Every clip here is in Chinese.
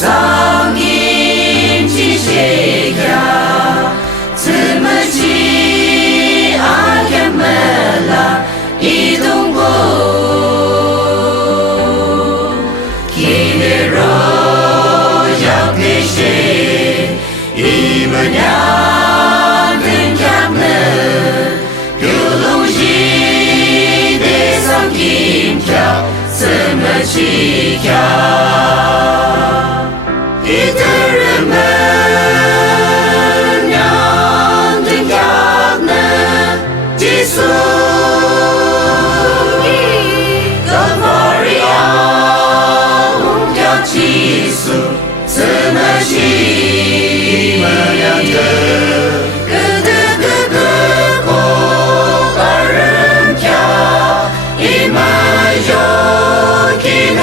上音机写呀，怎么记阿耶么啦一动过，给你若要给谁，一么样能干呢？有东西得上音条，怎么记呀？一个人们让人家能结束的法律啊，要结束怎么记？各个国二人家一满有给呢。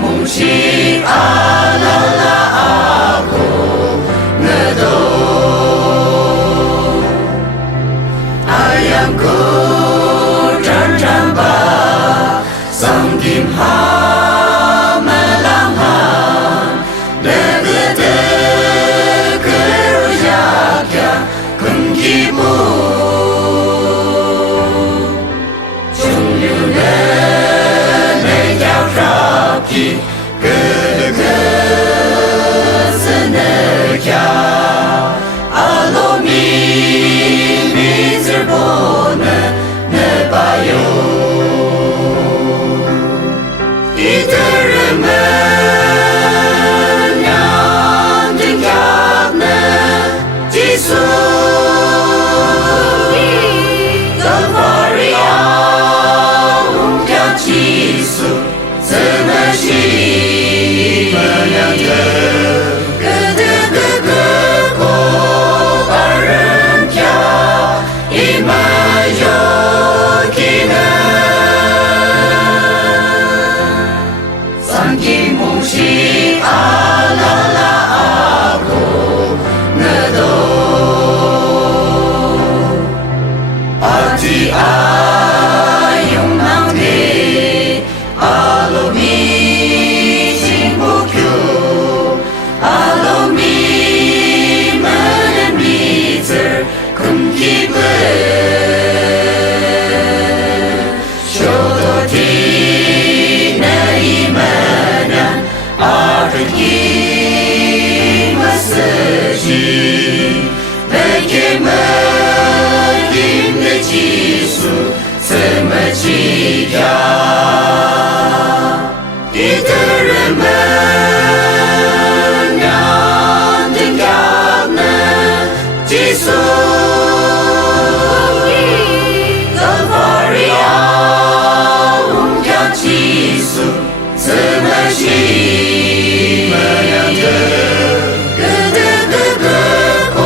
梦起啊啦啦啊呼我都阿阳古战战吧桑金哈嘛浪哈那个的个如呀呀更吉布穷有人没要上个个是那家阿罗米米字不能那把有一个人们让人家能结束的法律啊，要结束怎么记？各个国二人家一满有给呢，三金梦西啊啦啦啊呼我都阿吉啊用脑的阿罗米。怎么记呀？一个人们让人家能结束的法律啊，要结束怎么记？各个国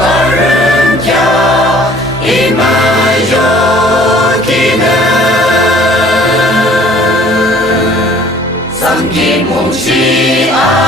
二人家一满有。桑金梦西啊。